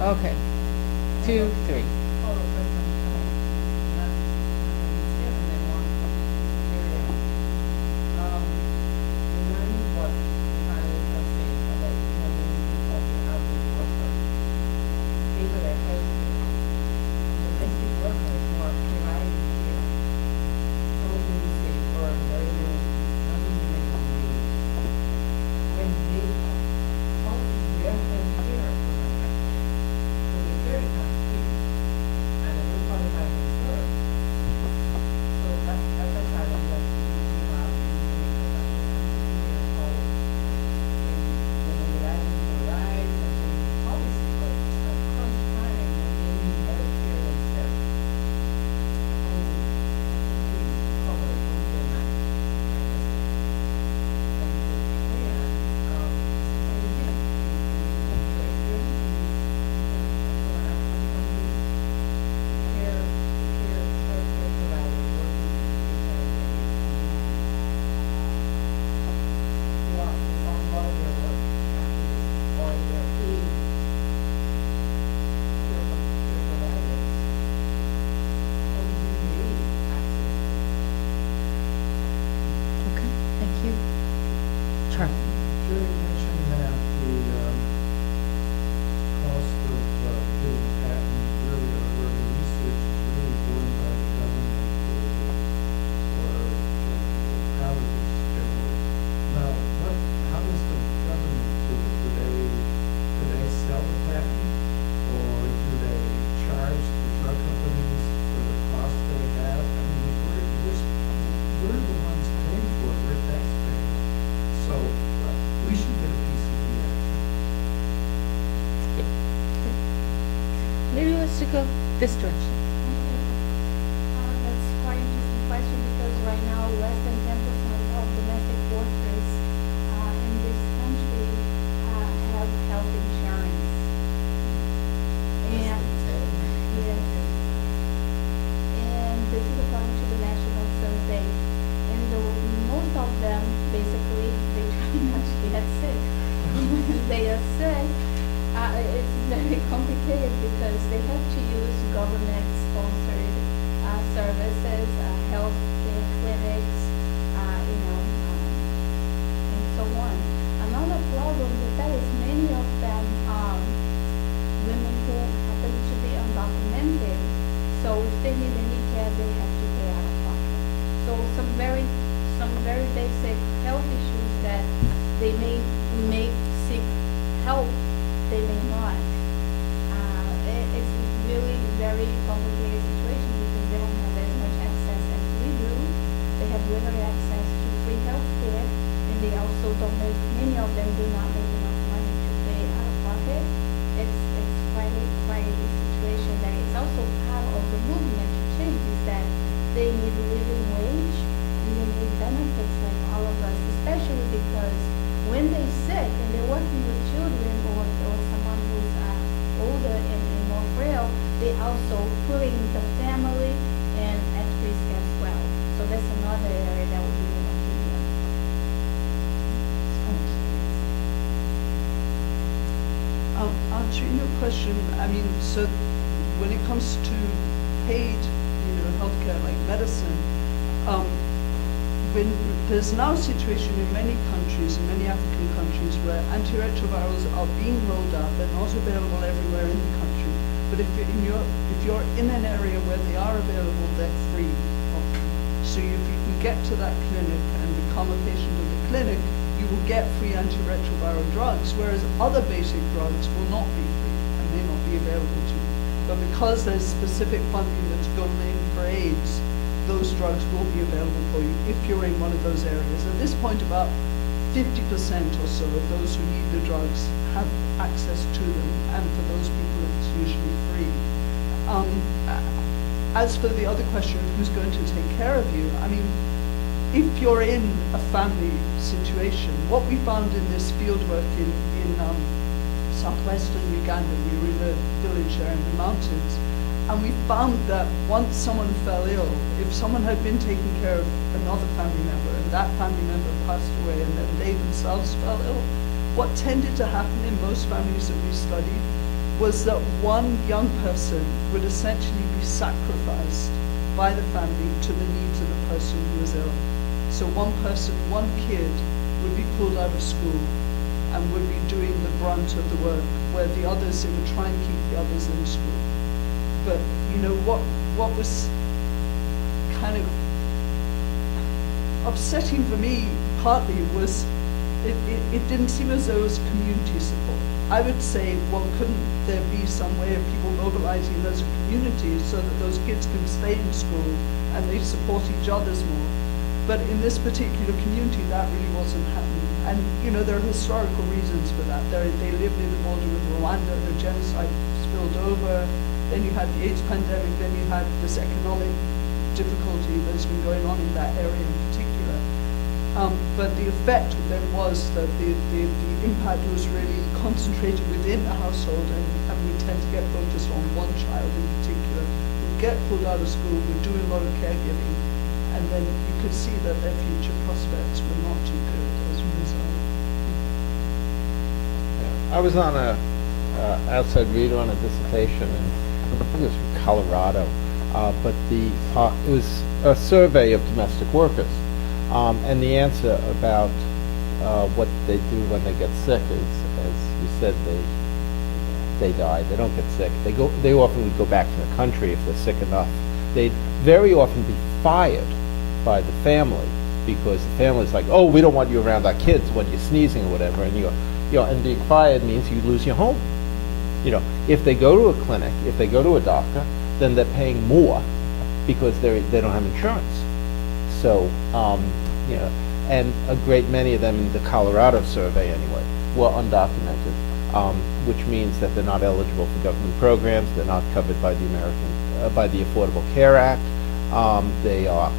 Okay. 2, 3. Domestic workers us to go this direction. That's quite interesting question because right now less than 10% of domestic workers in this country have health insurance. And yes, and this is according to the national survey. And most of them basically they try not to get sick. When they are sick, it's very complicated because they have to use government-sponsored services, health care clinics, and so on. Another problem with that is many of them women who happen to be undocumented. So if they need any care, they have to pay out of pocket. So some very basic health issues that they may seek help, they may not. It's really very complicated situation because they don't have as much access as we do. They have limited access to free health care, and they also don't make, many of them do not make enough money to pay out of pocket. It's quite a situation that is also part of the movement to change is that they need living wage and they need benefits like all of us, especially because when they're sick and they're working with children or someone who's older and more frail, they also putting the family and at risk as well. So that's another area that would be in my opinion. Answering your question, I mean, so when it comes to paid, healthcare like medicine, when there's now a situation in many countries, in many African countries, where antiretrovirals are being rolled out. They're not available everywhere in the country, but if you're in an area where they are available, they're free. So if you can get to that clinic and become a patient of the clinic, you will get free antiretroviral drugs, whereas other basic drugs will not be free and may not be available to you. But because there's specific funding that's going in for AIDS, those drugs will be available for you if you're in one of those areas. At this point, about 50% or so of those who need the drugs have access to them, and for those people it's usually free. As for the other question of who's going to take care of you, I mean, if you're in a family situation, what we found in this fieldwork in southwestern Uganda, we were in a village there in the mountains, and we found that once someone fell ill, if someone had been taking care of another family member and that family member passed away and then they themselves fell ill, what tended to happen in most families that we studied was that one young person would essentially be sacrificed by the family to the needs of the person who was ill. So one kid would be pulled out of school and would be doing the brunt of the work, where the others, they would try and keep the others in school. But what was kind of upsetting for me partly was it didn't seem as though it was community support. I would say, well, couldn't there be some way of people mobilizing as a community so that those kids can stay in school and they support each other's more? But in this particular community, that really wasn't happening. And there are historical reasons for that. They lived near the border with Rwanda, the genocide spilled over, then you had the AIDS pandemic, then you had this economic difficulty that's been going on in that area in particular. But the effect then was that the impact was really concentrated within the household, and we tend to get focused on one child in particular who get pulled out of school, would do a lot of caregiving, and then you could see that their future prospects were not too good as a result. I was on a outside reader on a dissertation, and I think it was from Colorado, but it was a survey of domestic workers, and the answer about what they do when they get sick is, as you said, they die. They don't get sick. They often would go back to the country if they're sick enough. They'd very often be fired by the family because the family's like, oh, we don't want you around our kids when you're sneezing or whatever, and and being fired means you lose your home. If they go to a clinic, if they go to a doctor, then they're paying more because they don't have insurance. So, and a great many of them in the Colorado survey anyway were undocumented. which means that they're not eligible for government programs, they're not covered by the Affordable Care Act, they are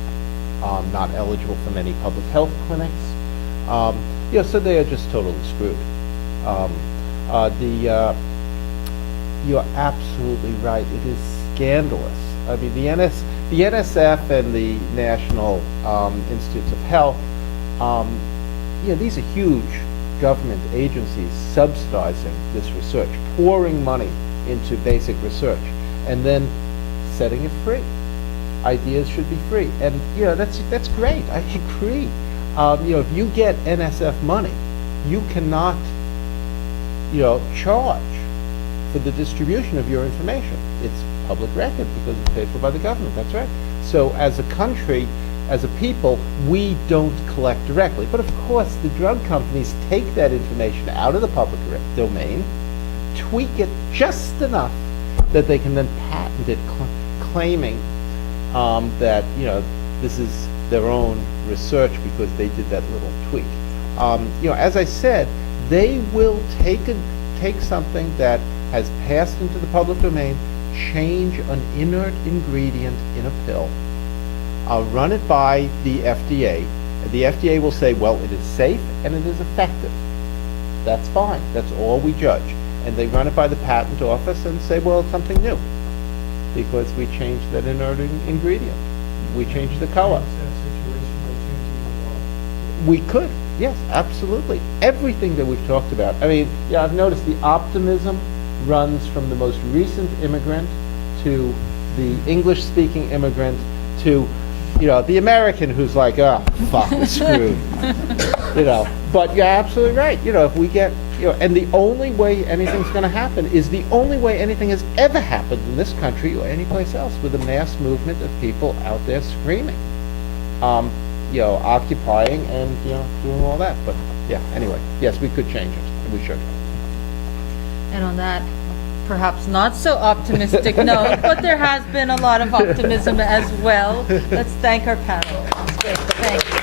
not eligible for many public health clinics. So they are just totally screwed. You're absolutely right. It is scandalous. I mean, the NSF and the National Institutes of Health, these are huge government agencies subsidizing this research, pouring money into basic research, and then setting it free. Ideas should be free, and that's great. I agree. If you get NSF money, you cannot, charge for the distribution of your information. It's public record because it's paid for by the government. That's right. So as a country, as a people, we don't collect directly. But of course, the drug companies take that information out of the public domain, tweak it just enough that they can then patent it, claiming that this is their own research because they did that little tweak. As I said, they will take something that has passed into the public domain, change an inert ingredient in a pill, run it by the FDA. The FDA will say, well, it is safe and it is effective. That's fine. That's all we judge. And they run it by the patent office and say, well, it's something new because we changed that inert ingredient. We changed the color. We could, yes, absolutely. Everything that we've talked about. I mean, I've noticed the optimism runs from the most recent immigrant to the English-speaking immigrant to, the American who's like, oh, fuck, we're screwed. But you're absolutely right. If we get, and the only way anything's going to happen is the only way anything has ever happened in this country or anyplace else, with a mass movement of people out there screaming, occupying and, doing all that. But anyway, yes, we could change it. We should. And on that perhaps not so optimistic note, but there has been a lot of optimism as well. Let's thank our panel. Thank you.